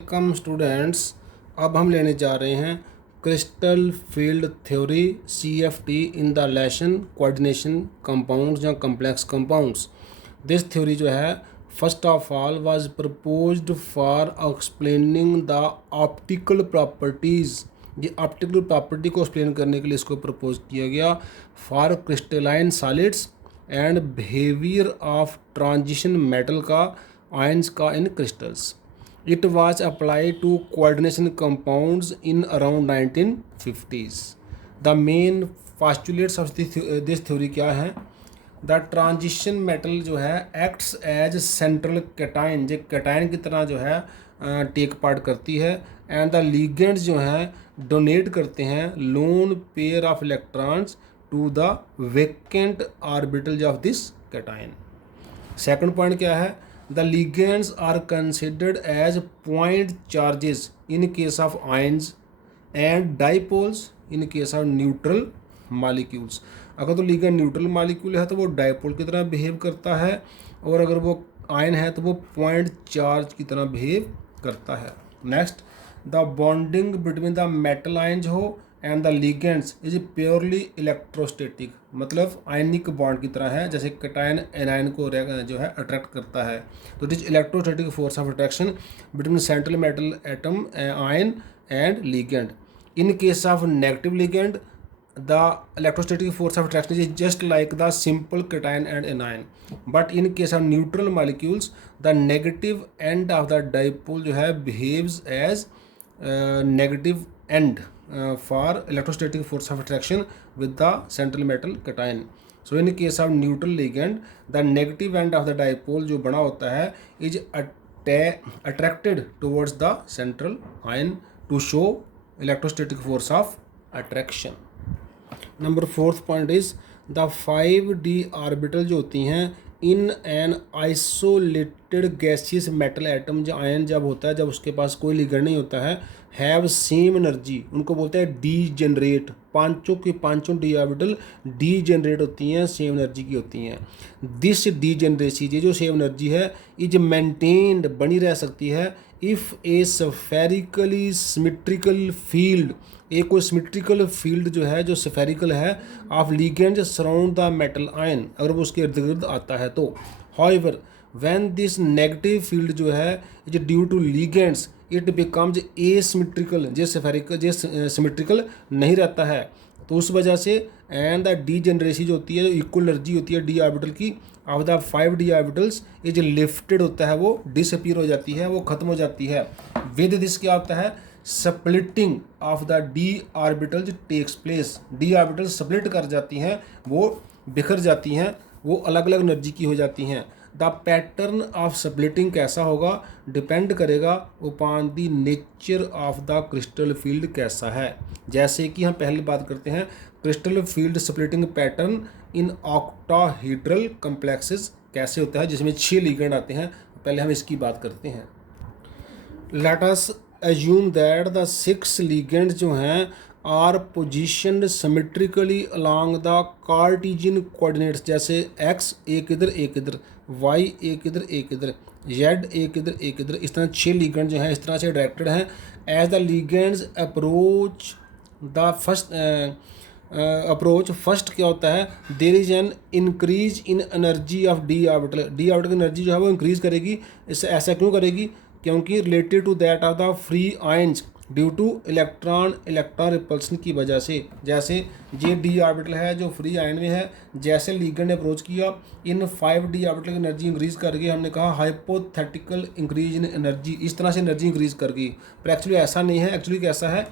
Welcome students. अब हम लेने जा रहे हैं crystal field theory CFT in the lesson coordination compounds या कम्प्लेक्स कंपाउंड्स। दिस थ्योरी जो है first of all was proposed for explaining the optical properties. ये ऑप्टिकल प्रॉपर्टी को एक्सप्लेन करने के लिए इसको प्रपोज किया गया for crystalline solids and behaviour of transition metal का आयंस का इन crystals. It was applied to coordination compounds in around 1950s. The main postulates of this theory क्या है? The transition metal जो है acts as central cation, जो cation की तरह जो है टेक पार्ट करती है, and the ligands जो हैं डोनेट करते हैं lone pair of electrons to the vacant orbitals of this cation. Second point क्या है? The ligands are considered as point charges in case of ions and dipoles in case of neutral molecules. अगर तो ligand neutral molecule है तो वो dipole की तरह behave करता है, और अगर वो आयन है तो वो पॉइंट चार्ज की तरह बिहेव करता है। Next, the bonding between the metal ions हो and the ligands is purely electrostatic, मतलब आयनिक बॉन्ड की तरह है, जैसे कैटायन एनायन को जो है अट्रैक्ट करता है। तो it is electrostatic force of attraction between central metal atom ion and ligand. In case of negative ligand the electrostatic force of attraction is just like the simple cation and anion, but in case of neutral molecules the negative end of the dipole जो है behaves as negative end for electrostatic force of attraction with the central metal cation. So in case of neutral ligand the negative end of the dipole जो बना होता है is attracted towards the central ion to show electrostatic force of attraction. Number fourth point is the 5d orbital जो होती हैं in an isolated gaseous metal atom, जो ion जब होता है, जब उसके पास कोई लिगेंड नहीं होता है, हैव सेम एनर्जी, उनको बोलते हैं डी जनरेट। पांचों की पांचों डी ऑर्बिटल डी जनरेट होती हैं, सेम एनर्जी की होती हैं। दिस डी जनरेसी, ये जो सेम एनर्जी है, इज मेंटेन्ड, बनी रह सकती है if a spherically symmetrical field, एक कोई सिमेट्रिकल फील्ड जो है, जो स्फेरिकल है, of ligand surround the metal ion, अगर वो उसके इर्द गिर्द आता है तो। However when this negative field जो है is due to ligands it becomes asymmetrical, जे स्फेरिकल जे सिमेट्रिकल नहीं रहता है, तो उस वजह से एंड द डी जनरेसी जो होती है, जो इक्वल एनर्जी होती है डी ऑर्बिटल की of the 5d orbitals is lifted होता है, वो डिसअपीयर हो जाती है, वो खत्म हो जाती है। विद दिस क्या होता है? Splitting of the D orbitals takes place, D orbitals split कर जाती हैं, वो बिखर जाती हैं, वो अलग अलग एनर्जी की हो जाती हैं। द पैटर्न ऑफ स्प्लिटिंग कैसा होगा डिपेंड करेगा upon the nature of the crystal field कैसा है। जैसे कि हम पहले बात करते हैं crystal field splitting pattern in octahedral complexes कैसे होता है, जिसमें 6 लिगेंड आते हैं। पहले हम इसकी बात करते हैं। Let us assume that the 6 ligands जो हैं are positioned symmetrically along the Cartesian coordinates, जैसे x एक इधर एक इधर, y एक इधर एक इधर, z एक इधर एक इधर, इस तरह 6 लिगेंड जो हैं इस तरह से डायरेक्टेड हैं। As the ligands approach the first क्या होता है? There is an increase in energy of D orbital, D orbital की एनर्जी जो है वो इंक्रीज करेगी। इससे ऐसा क्यों करेगी? क्योंकि related to that of the free ions due to electron repulsion की वजह से। जैसे ये डी ऑर्बिटल है जो फ्री आयन में है, जैसे लिगेंड ने अप्रोच किया, इन 5d ऑर्बिटल की एनर्जी इंक्रीज कर गई। हमने कहा हाइपोथेटिकल इंक्रीज इन एनर्जी, इस तरह से एनर्जी इंक्रीज कर गई, पर एक्चुअली ऐसा नहीं है। एक्चुअली कैसा है?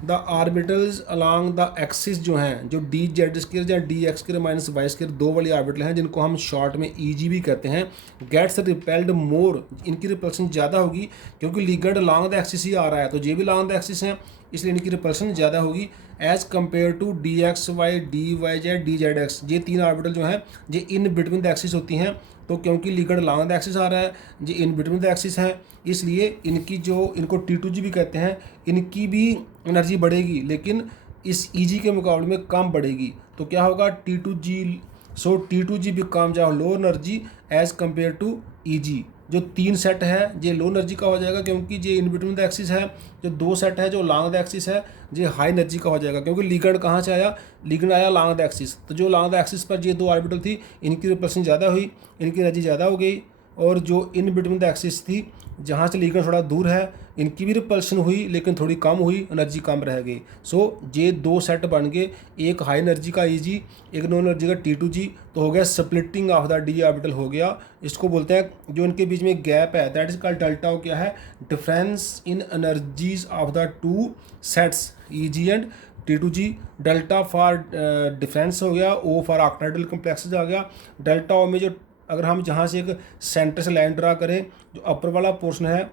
The orbitals along the axis जो हैं, जो डी जेड स्क्वायर या D X square minus Y square, दो वाली ऑर्बिटल हैं जिनको हम शॉर्ट में EG भी कहते हैं, गेट्स रिपेल्ड मोर, इनकी रिपल्सन ज़्यादा होगी क्योंकि लिगेंड अलॉन्ग द एक्सिस ही आ रहा है, तो ये भी अलॉन्ग द एक्सिस हैं, इसलिए इनकी रिपल्सन ज़्यादा होगी as compare to DXY, DYZ, DZX। ये 3 ऑर्बिटल जो हैं ये इन बिटवीन द एक्सिस होती हैं, तो क्योंकि लिगेंड अलॉन्ग द एक्सिस आ रहा है, ये इन बिटवीन द एक्सिस है, इसलिए इनकी जो, इनको T2G भी कहते हैं, इनकी भी एनर्जी बढ़ेगी लेकिन इस EG के मुकाबले में कम बढ़ेगी। तो क्या होगा? T2G, so T2G becomes a low energy as compare to EG। जो 3 सेट है ये लो एनर्जी का हो जाएगा क्योंकि ये इन बिटवीन द एक्सिस है। जो 2 सेट है जो लॉन्ग द एक्सिस है ये हाई एनर्जी का हो जाएगा क्योंकि लिगेंड कहाँ से आया, लिगेंड आया लॉन्ग द एक्सिस। तो जो लॉन्ग द एक्सिस पर ये 2 ऑर्बिटल थी इनकी रिपल्शन ज़्यादा हुई, इनकी एनर्जी ज़्यादा हो गई, और जो इन बिटवीन द एक्सिस थी जहाँ से लिगेंड थोड़ा दूर है इनकी भी रिपल्शन हुई लेकिन थोड़ी कम हुई, एनर्जी कम रह गई। सो ये 2 सेट बन गए, एक हाई एनर्जी का Eg, एक नो एनर्जी का T2G। तो हो गया splitting of the D orbital हो गया। इसको बोलते हैं जो इनके बीच में गैप है दैट इज कॉल्ड डेल्टा। क्या है, difference in energies of the 2 sets Eg and T2G। Delta for difference हो गया, O फॉर ऑक्टाहेड्रल कॉम्प्लेक्सेस आ गया। डेल्टा O में जो अगर हम जहाँ से एक सेंटर से लाइन ड्रा करें, जो अपर वाला पोर्शन है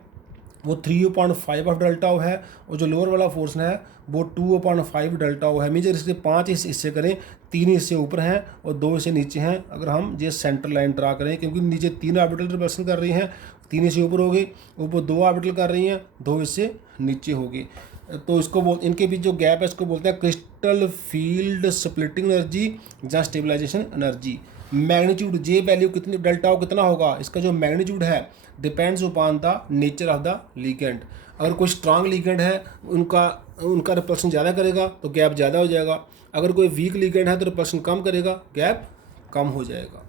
वो 3/5 ऑफ डेल्टा O है, और जो लोअर वाला पोर्शन है वो 2/5 डेल्टा O है। मीन्स इसके 5 हिस्से करें, 3 हिस्से ऊपर हैं और 2 हिस्से नीचे हैं। अगर हम ये सेंटर लाइन ड्रा करें, क्योंकि नीचे 3 ऑर्बिटल रिपल्सन कर रही हैं, 3 हिस्से ऊपर हो गए, ऊपर 2 ऑर्बिटल कर रही हैं, 2 हिस्से नीचे हो गए। तो इसको इनके बीच जो गैप है इसको बोलते हैं क्रिस्टल फील्ड स्प्लिटिंग एनर्जी या स्टेबलाइजेशन एनर्जी। मैग्नीट्यूड जे वैल्यू कितनी, डेल्टा O कितना होगा, इसका जो मैग्नीट्यूड है depends upon the nature of the ligand. अगर कोई स्ट्रांग लिगेंड है उनका रिपल्सन ज़्यादा करेगा तो गैप ज़्यादा हो जाएगा, अगर कोई वीक लिगेंड है तो रिपल्सन कम करेगा, गैप कम हो जाएगा।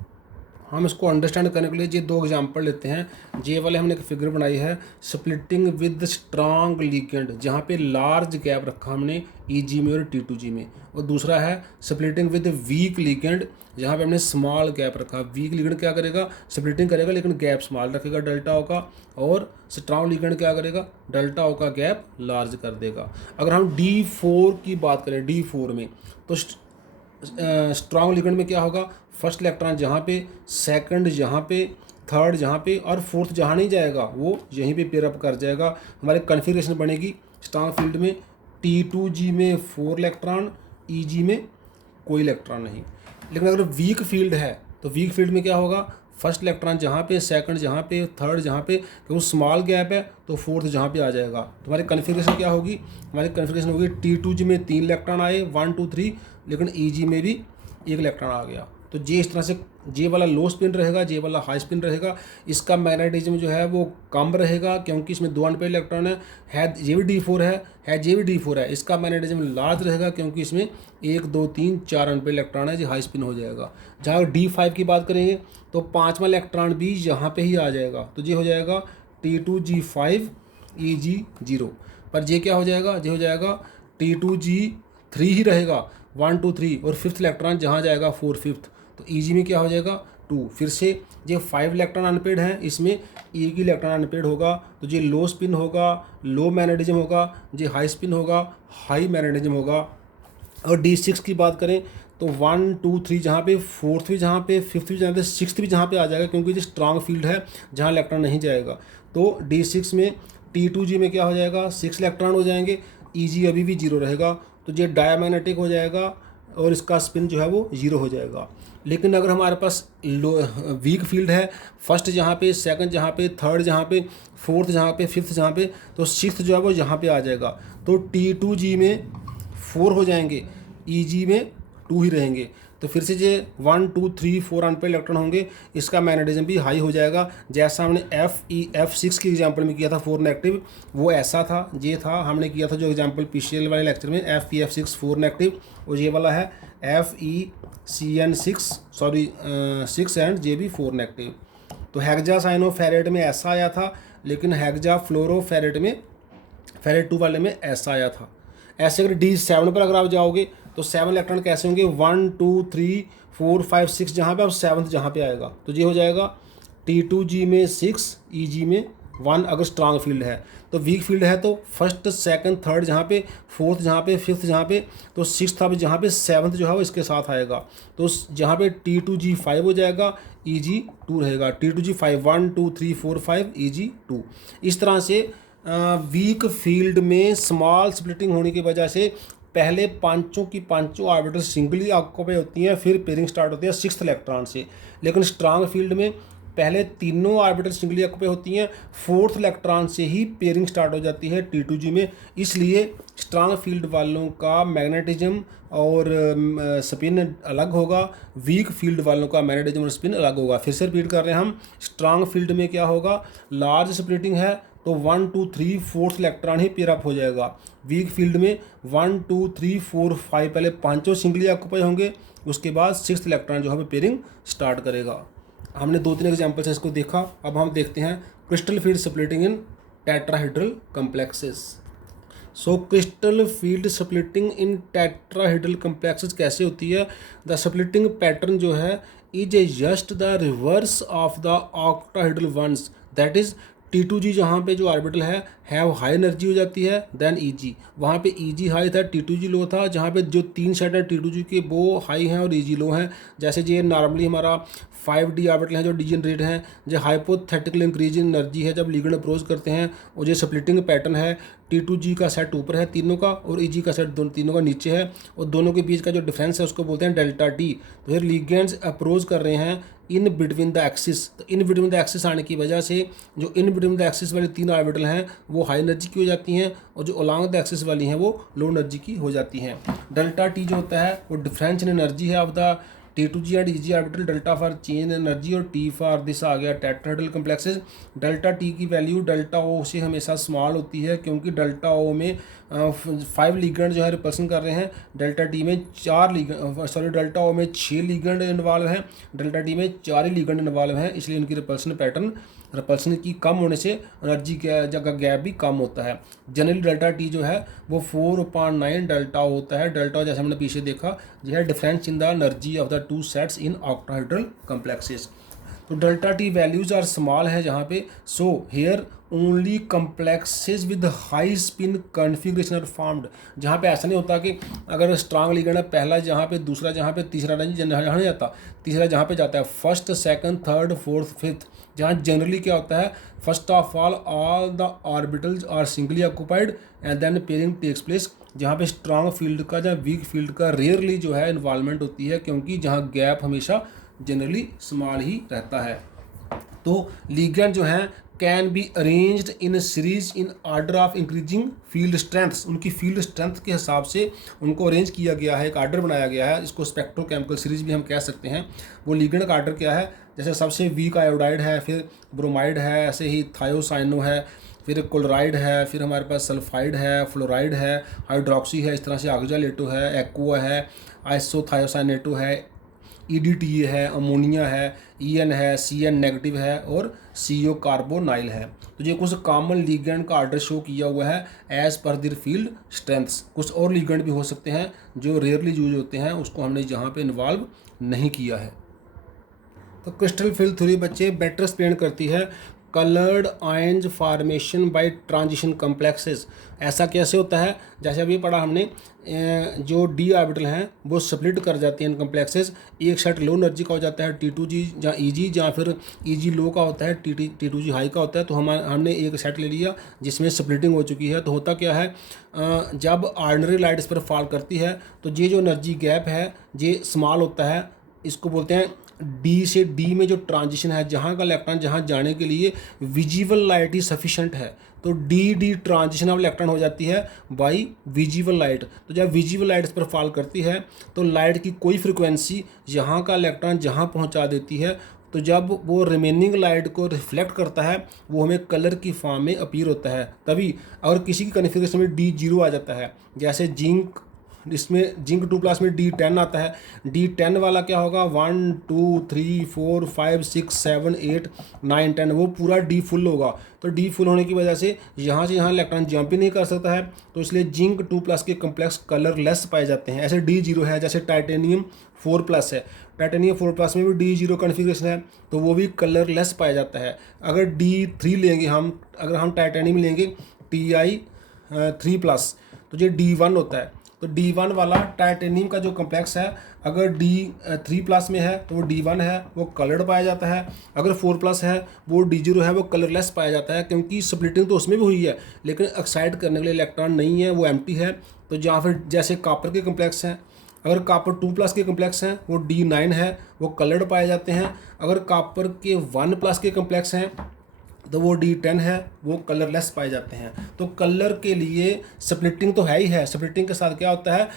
हम इसको अंडरस्टैंड करने के लिए ये 2 एग्जांपल लेते हैं। जे वाले हमने एक फिगर बनाई है स्प्लिटिंग विद स्ट्रांग लिगेंड, जहाँ पे लार्ज गैप रखा हमने Eg में और T2G में, और दूसरा है स्प्लिटिंग विद वीक लिगेंड, जहाँ पे हमने स्मॉल गैप रखा। वीक लिगेंड क्या करेगा, स्प्लिटिंग करेगा लेकिन गैप स्मॉल रखेगा डेल्टा O का, और स्ट्रांग लिगेंड क्या करेगा, डेल्टा O का गैप लार्ज कर देगा। अगर हम D4 की बात करें, D4 में तो स्ट्रांग लिगेंड में क्या होगा, फर्स्ट इलेक्ट्रॉन जहाँ पे, सेकंड जहाँ पे, थर्ड जहाँ पे, और फोर्थ जहाँ नहीं जाएगा वो यहीं पे पेयर अप कर जाएगा। हमारे कन्फिग्रेशन बनेगी स्ट्रांग फील्ड में T2G में 4 इलेक्ट्रॉन, Eg में कोई इलेक्ट्रॉन नहीं। लेकिन अगर वीक फील्ड है तो वीक फील्ड में क्या होगा, फर्स्ट इलेक्ट्रॉन जहाँ पे, सेकंड जहाँ पे, थर्ड जहाँ पे, क्योंकि स्मॉल गैप है तो फोर्थ जहाँ पे आ जाएगा। तो हमारी कन्फिग्रेशन क्या होगी, हमारी कन्फिग्रेशन होगी T2G में 3 इलेक्ट्रॉन आए 1 2 3, लेकिन Eg में भी 1 इलेक्ट्रॉन आ गया। तो जे इस तरह से जे वाला लो स्पिन रहेगा, जे वाला हाई स्पिन रहेगा। इसका मैग्नेटिज्म जो है वो कम रहेगा क्योंकि इसमें 2 अनपेयर्ड इलेक्ट्रॉन है जे भी D4 है जे भी D4 है। इसका मैग्नेटिज्म लार्ज रहेगा क्योंकि इसमें 1 2 3 4 अनपेयर्ड इलेक्ट्रॉन है, जो हाई स्पिन हो जाएगा। जहाँ D5 की बात करेंगे तो 5वां इलेक्ट्रॉन भी यहाँ पे ही आ जाएगा, तो ये हो जाएगा T2G5 Eg0। पर ये क्या हो जाएगा, ये हो जाएगा T2G3 ही रहेगा 1 2 3, और फिफ्थ इलेक्ट्रॉन जहाँ जाएगा 4 फिफ्थ, तो Eg में क्या हो जाएगा 2। फिर से ये 5 इलेक्ट्रॉन अनपेड हैं, इसमें एक ही इलेक्ट्रॉन अनपेड होगा, तो ये लो स्पिन होगा, लो मैग्नेटिज्म होगा, ये हाई स्पिन होगा, हाई मैग्नेटिज्म होगा। और D6 की बात करें तो 1 2 3 जहाँ पे, फोर्थ भी जहाँ पे, फिफ्थ भी जहाँ पे, सिक्स्थ भी जहाँ पे आ जाएगा, क्योंकि ये स्ट्रांग फील्ड है जहाँ इलेक्ट्रॉन नहीं जाएगा। तो D6 में T2G में क्या हो जाएगा, 6 इलेक्ट्रॉन हो जाएंगे, Eg अभी भी 0 रहेगा, तो ये डायमैग्नेटिक हो जाएगा और इसका स्पिन जो है वो 0 हो जाएगा। लेकिन अगर हमारे पास वीक फील्ड है, फर्स्ट जहाँ पे, सेकंड जहाँ पे, थर्ड जहाँ पे, फोर्थ जहाँ पे, फिफ्थ जहाँ पे, तो सिक्स्थ जो है वो यहाँ पे आ जाएगा। तो T2G में 4 हो जाएंगे, Eg में 2 ही रहेंगे। तो फिर से ये 1 2 3 4 अनपेयर्ड इलेक्ट्रॉन होंगे, इसका मैग्नेटिज्म भी हाई हो जाएगा। जैसा हमने F6 की एग्जांपल में किया था 4 नेगेटिव, वो ऐसा था, ये था हमने किया था जो एग्जांपल पिछले वाले लेक्चर में FeF6 4 नेगेटिव, और ये वाला है FeCN6 सॉरी 6 एंड ये भी 4 नेगेटिव। तो हेक्सासाइनोफेरेट में ऐसा आया था, लेकिन हेक्साफ्लोरोफेरेट में, फेरेट 2 वाले में ऐसा आया था। ऐसे अगर D7 पर अगर आप जाओगे तो 7 इलेक्ट्रॉन कैसे होंगे, 1 2 3 4 5 6 जहाँ पे, अब 7th जहाँ पे आएगा, तो ये हो जाएगा T2G में 6 Eg में 1 अगर स्ट्रांग फील्ड है। तो वीक फील्ड है तो फर्स्ट सेकंड थर्ड जहाँ पे, फोर्थ जहाँ पे, फिफ्थ जहाँ पे, तो सिक्स्थ अब जहाँ पे, 7th जो है वो इसके साथ आएगा। तो जहाँ पे T2G5 हो जाएगा, Eg2 रहेगा। T2G5 1 2 3 4 5 Eg2। इस तरह से वीक फील्ड में स्मॉल स्प्लिटिंग होने की वजह से पहले पांचों की पांचों ऑर्बिटल सिंगली ऑक्यूपाई होती हैं, फिर पेयरिंग स्टार्ट होती है 6th इलेक्ट्रॉन से। लेकिन स्ट्रांग फील्ड में पहले तीनों ऑर्बिटल सिंगली ऑक्यूपाई होती हैं, फोर्थ इलेक्ट्रॉन से ही पेयरिंग स्टार्ट हो जाती है T2G में। इसलिए स्ट्रांग फील्ड वालों का मैग्नेटिज्म और स्पिन अलग होगा, वीक फील्ड वालों का मैग्नेटिज्म और स्पिन अलग होगा। फिर से रिपीट कर रहे हैं हम, स्ट्रांग फील्ड में क्या होगा, लार्ज स्प्लिटिंग है तो 1 2 3 फोर्थ इलेक्ट्रॉन ही पेयर अप हो जाएगा। वीक फील्ड में 1 2 3 4 5 पहले पांचों सिंगली ऑक्यूपाई होंगे, उसके बाद सिक्स्थ इलेक्ट्रॉन जो है पेयरिंग स्टार्ट करेगा। हमने 2-3 एग्जाम्पल से इसको देखा। अब हम देखते हैं crystal field splitting in tetrahedral complexes. So crystal field splitting in tetrahedral complexes कैसे होती है? द स्प्लिटिंग पैटर्न जो है is just the reverse of the octahedral ones, that is T2G जहाँ पे जो ऑर्बिटल है हैव हाई एनर्जी हो जाती है देन EG। वहाँ पे EG हाई था, T2G लो था। जहाँ पे जो 3 सेट है T2G के वो हाई हैं और EG लो हैं। जैसे ये नॉर्मली हमारा 5D ऑर्बिटल है जो डिजेनरेट हैं, जो हाइपोथेटिकल इंक्रीज इन एनर्जी है जब लिगेंड अप्रोच करते हैं। और जो स्प्लिटिंग पैटर्न है T2G का सेट ऊपर है तीनों का और EG का सेट तीनों का नीचे है, और दोनों के बीच का जो डिफरेंस है उसको बोलते हैं डेल्टा T। तो फिर लिगेंड्स अप्रोच कर रहे हैं इन बिटवीन द एक्सिस। तो इन बिटवीन द एक्सिस आने की वजह से जो इन बिटवीन द एक्सिस वाली 3 ऑर्बिटल हैं वो हाई एनर्जी की हो जाती हैं, और जो अलोंग द एक्सिस वाली हैं वो लो एनर्जी की हो जाती हैं। डेल्टा T जो होता है वो डिफरेंस इन एनर्जी है of the T2G and EG orbital. Delta for change in energy और T फॉर दिस आ गया टेट्राहेड्रल कम्प्लेक्सेस। डेल्टा T की वैल्यू डेल्टा O से हमेशा स्मॉल होती है, क्योंकि डेल्टा O में 5 लिगेंड जो है रिपल्सन कर रहे हैं। डेल्टा T में 4 लिगेंड, सॉरी डेल्टा O में 6 लिगेंड इन्वॉल्व हैं, डेल्टा T में 4 ही लिगेंड इन्वॉल्व हैं, इसलिए उनकी रिपल्सन पैटर्न, रिपल्सन की कम होने से एनर्जी का गैप भी कम होता है। जनरली डेल्टा T जो है वो 4/9 डेल्टा होता है। डेल्टा जैसे हमने पीछे देखा यह है difference in the energy of the 2 sets in octahedral complexes. तो delta T values are small है जहाँ पे। So here only complexes with high spin configuration are formed. जहाँ पे ऐसा नहीं होता कि अगर स्ट्रांग लिगेंड है पहला जहाँ पे, दूसरा जहाँ पे, तीसरा नहीं जाता, तीसरा जहाँ पे जाता है first second third fourth fifth. जहाँ जनरली क्या होता है, first of all the orbitals are singly occupied and then pairing takes place. जहाँ पे स्ट्रांग फील्ड का या वीक फील्ड का रेयरली जो है इन्वॉल्वमेंट होती है, क्योंकि जहाँ गैप हमेशा जनरली स्मॉल ही रहता है। तो लिगेंड जो है can be arranged in series in order of increasing field strengths. उनकी फील्ड स्ट्रेंथ के हिसाब से उनको अरेंज किया गया है, एक आर्डर बनाया गया है, इसको स्पेक्ट्रोकेमिकल सीरीज भी हम कह सकते हैं। वो लिगेंड का आर्डर क्या है, जैसे सबसे वीक आयोडाइड है, फिर ब्रोमाइड है, ऐसे ही थायोसाइनो है, फिर क्लोराइड है, फिर हमारे पास सल्फाइड है, फ्लोराइड है, हाइड्रोक्सी है, इस तरह से ऑक्जालेटो है, एक्वा है, आइसोथायोसाइनेटो है, EDTA है, अमोनिया है, EN है, CN नेगेटिव है और CO कार्बोनाइल है। तो ये कुछ कॉमन लिगेंड का ऑर्डर शो किया हुआ है as per their field strengths. कुछ और लिगेंड भी हो सकते हैं जो रेयरली यूज होते हैं, उसको हमने यहाँ पे इन्वॉल्व नहीं किया है। तो क्रिस्टल फील्ड थ्योरी बच्चे बेटर एक्सप्लेन करती है coloured ions formation by transition complexes. ऐसा कैसे होता है, जैसे अभी पढ़ा हमने, जो D ऑर्बिटल हैं वो स्प्लिट कर जाते हैं इन कम्प्लेक्सेस। एक सेट लो एनर्जी का हो जाता है T2G जहाँ EG, जहाँ फिर EG लो का होता है, T2G हाई का होता है। तो हमने एक सेट ले लिया जिसमें स्प्लिटिंग हो चुकी है। तो होता क्या है, जब ऑर्डिनरी लाइट इस पर फॉल करती है तो ये जो एनर्जी गैप है ये स्मॉल होता है, इसको बोलते हैं D से D में जो ट्रांजिशन है, जहाँ का इलेक्ट्रॉन जहाँ जाने के लिए विजिबल लाइट ही सफिशेंट है, तो D ट्रांजिशन ऑफ इलेक्ट्रॉन हो जाती है बाई विजिबल लाइट। तो जब विजिबल लाइट इस पर फॉल करती है तो लाइट की कोई फ्रिक्वेंसी यहाँ का इलेक्ट्रॉन जहाँ पहुँचा देती है, तो जब वो रिमेनिंग लाइट को रिफ्लेक्ट करता है वो हमें कलर की फॉर्म में अपीयर होता है। तभी अगर किसी की कन्फिग्रेशन में D0 आ जाता है, जैसे जिंक, इसमें जिंक 2+ में D10 आता है, D10 वाला क्या होगा, 1 2 3 4 5 6 7 8 9 10, वो पूरा D फुल होगा। तो D फुल होने की वजह से यहाँ इलेक्ट्रॉन जंप ही नहीं कर सकता है, तो इसलिए जिंक 2+ के कम्प्लेक्स कलरलेस पाए जाते हैं। ऐसे D0 है, जैसे टाइटेनियम 4+ है, टाइटेनियम 4+ में भी D0 कन्फिग्रेशन है तो वो भी कलरलेस पाया जाता है। अगर D3 लेंगे हम, अगर हम टाइटेनियम लेंगे Ti3+, तो ये D1 होता है। तो D1 वाला टाइटेनियम का जो कम्प्लेक्स है, अगर D3+ में है तो वो D1 है, वो कलर्ड पाया जाता है। अगर 4+ है वो D0 है, वो कलरलेस पाया जाता है, क्योंकि स्प्लिटिंग तो उसमें भी हुई है लेकिन एक्साइट करने के लिए इलेक्ट्रॉन नहीं है, वो एम्प्टी है। तो जहाँ फिर जैसे कॉपर के कम्प्लेक्स हैं, अगर कॉपर 2+ के कम्प्लेक्स हैं वो D9 है, वो कलर्ड पाए जाते हैं। अगर कॉपर के 1+ के कम्प्लेक्स हैं तो वो D10 है, वो कलरलेस पाए जाते हैं। तो कलर के लिए स्प्लिटिंग तो है ही है, स्प्लिटिंग के साथ क्या होता है,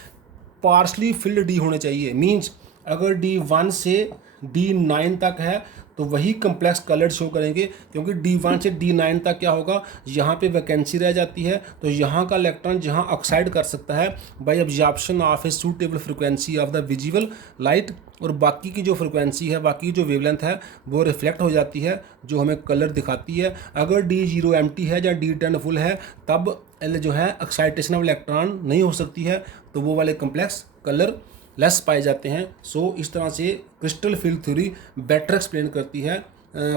पार्शली फिल्ड डी होने चाहिए। मींस अगर D1 से D9 तक है तो वही कम्प्लेक्स कलर्ड शो करेंगे, क्योंकि D1 से D9 तक क्या होगा, यहाँ पे वैकेंसी रह जाती है, तो यहाँ का इलेक्ट्रॉन जहाँ ऑक्साइड कर सकता है bye absorption of a suitable frequency of the visible light, और बाकी की जो फ्रिक्वेंसी है, बाकी की जो वेवलेंथ है वो रिफ्लेक्ट हो जाती है, जो हमें कलर दिखाती है। अगर D0 एम्प्टी है या D10 फुल है तब जो है एक्साइटेशन ऑफ इलेक्ट्रॉन नहीं हो सकती है, तो वो वाले कम्प्लेक्स कलर लेस पाए जाते हैं। सो इस तरह से crystal field theory better explain करती है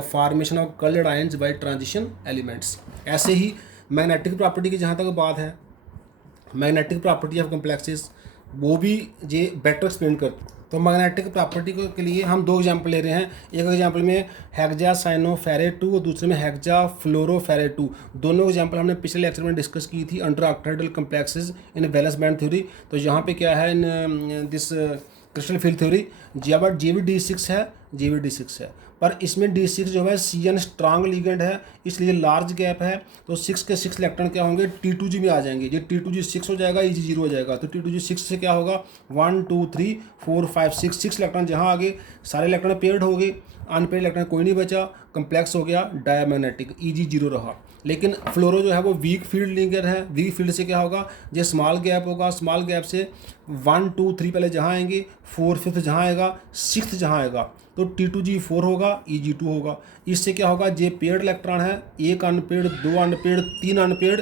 formation of coloured ions by transition elements. ऐसे ही मैग्नेटिक प्रॉपर्टी की जहाँ तक बात है, मैग्नेटिक प्रॉपर्टी ऑफ कम्प्लेक्सेस वो भी ये बेटर एक्सप्लेन करती। तो मैग्नेटिक प्रॉपर्टी के लिए हम 2 एग्जांपल ले रहे हैं। एक एग्जांपल में हेक्सासाइनोफेरेट 2 और दूसरे में हेक्साफ्लोरोफेरेट 2। दोनों एग्जांपल हमने पिछले लेक्चर में डिस्कस की थी under octahedral complexes in valence band theory. तो यहाँ पे क्या है in this crystal field theory, जे भी D6 है, जे भी D6 है, पर इसमें D6 जो है CN स्ट्रांग लिगेंड है, इसलिए लार्ज गैप है, तो 6 के 6 इलेक्ट्रॉन क्या होंगे, T2G में आ जाएंगे। ये T2G 6 हो जाएगा, EG 0 हो जाएगा, तो T2G 6 से क्या होगा 1 2 3 4 5 6 इलेक्ट्रॉन जहाँ आ गए, सारे इलेक्ट्रॉन पेयर्ड हो गए, अनपेयर्ड इलेक्ट्रॉन कोई नहीं बचा, कम्प्लेक्स हो गया डायमैग्नेटिक, EG 0 रहा। लेकिन फ्लोरो जो है वो वीक फील्ड लिंकर है, वीक फील्ड से क्या होगा, ये स्मॉल गैप होगा, स्मॉल गैप से 1 2 3 पहले जहाँ आएंगे, 4 5 जहाँ आएगा, 6 जहाँ आएगा, तो T2G 4 होगा, EG 2 होगा। इससे क्या होगा, जे पेयर्ड इलेक्ट्रॉन है, 1 अनपेयर्ड, 2 अनपेयर्ड, 3 अनपेयर्ड,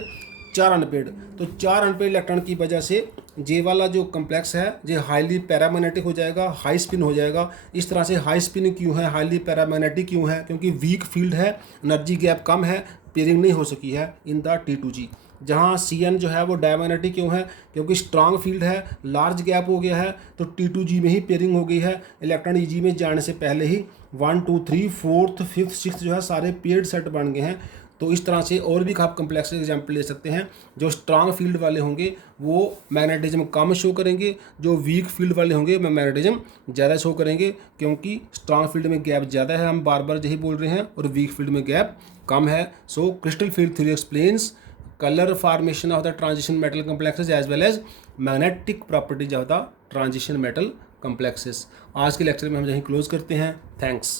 4 अनपेयर्ड, तो 4 अनपेयर्ड इलेक्ट्रॉन की वजह से जे वाला जो कम्प्लेक्स है ये हाईली पैरामैग्नेटिक हो जाएगा, हाई स्पिन हो जाएगा। इस तरह से हाई स्पिन क्यों है, हाईली पैरामैग्नेटिक क्यों है, क्योंकि वीक फील्ड है, एनर्जी गैप कम है, पेयरिंग नहीं हो सकी है इन द T2G। जहाँ CN जो है वो डायमैग्नेटिक क्यों है, क्योंकि स्ट्रांग फील्ड है, लार्ज गैप हो गया है, तो T2G में ही पेयरिंग हो गई है, इलेक्ट्रॉन EG में जाने से पहले ही 1 2 3 4th 5th 6th जो है सारे पेयर्ड सेट बन गए हैं। तो इस तरह से और भी आप कम्प्लेक्स एग्जाम्पल ले सकते हैं। जो स्ट्रांग फील्ड वाले होंगे वो मैग्नेटिज्म कम शो करेंगे, जो वीक फील्ड वाले होंगे वो मैग्नेटिज्म ज़्यादा शो करेंगे, क्योंकि स्ट्रांग फील्ड में गैप ज़्यादा है, हम बार बार यही बोल रहे हैं, और वीक फील्ड में गैप कम है। So crystal field theory explains color formation of the transition metal complexes as well as magnetic properties of the transition metal complexes। आज के लेक्चर में हम यहीं क्लोज करते हैं। थैंक्स।